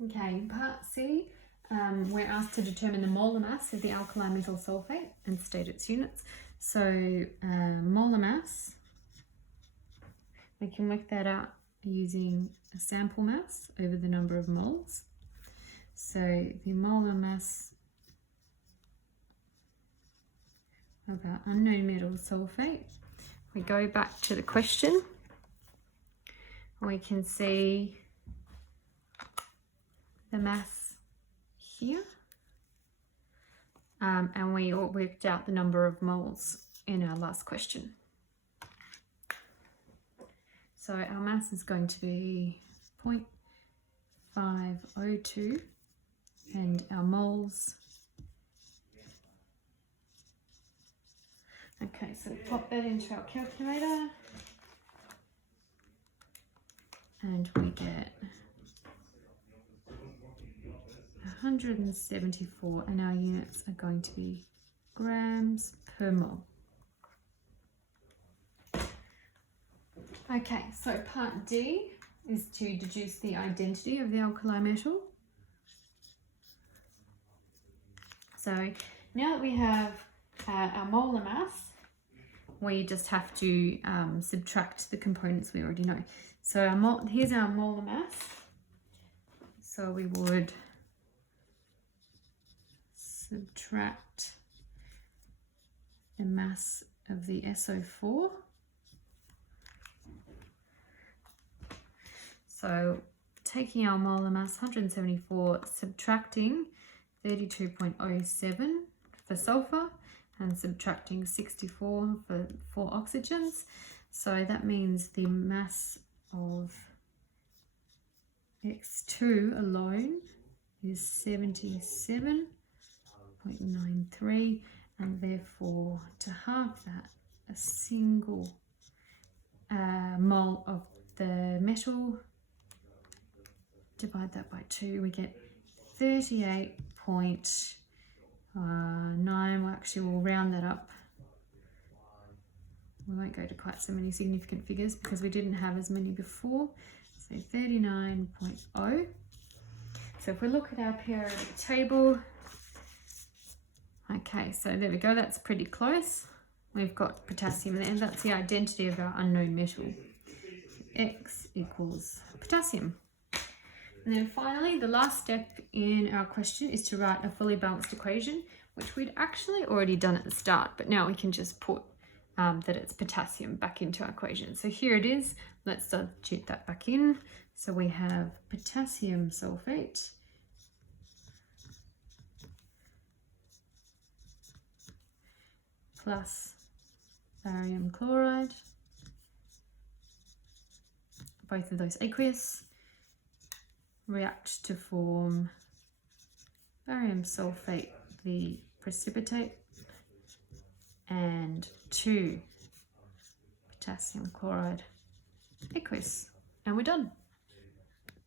Okay, part C, we're asked to determine the molar mass of the alkali metal sulfate and state its units. So molar mass, we can work that out using a sample mass over the number of moles. So the molar mass of our unknown metal sulfate, we go back to the question, we can see the mass here, and we worked out the number of moles in our last question. So our mass is going to be 0.502 and our moles, okay, so pop that into our calculator and we get 174, and our units are going to be grams per mole. Okay, so part D is to deduce the identity of the alkali metal. So now that we have our molar mass, we just have to subtract the components we already know. So here's our molar mass. So we would subtract the mass of the SO4. So taking our molar mass 174, subtracting 32.07 for sulfur and subtracting 64 for 4 oxygens. So that means the mass of X2 alone is 77.93, and therefore to halve that, a single mole of the metal, divide that by 2, we get 38.9. Well, actually we'll round that up. We won't go to quite so many significant figures because we didn't have as many before. So 39.0. So if we look at our periodic table, okay, so there we go, that's pretty close. We've got potassium there, and that's the identity of our unknown metal. X equals potassium. And then finally, the last step in our question is to write a fully balanced equation, which we'd actually already done at the start, but now we can just put that it's potassium back into our equation. So here it is. Let's substitute that back in. So we have potassium sulfate plus barium chloride, both of those aqueous, react to form barium sulfate, the precipitate, and 2 potassium chloride aqueous, and we're done.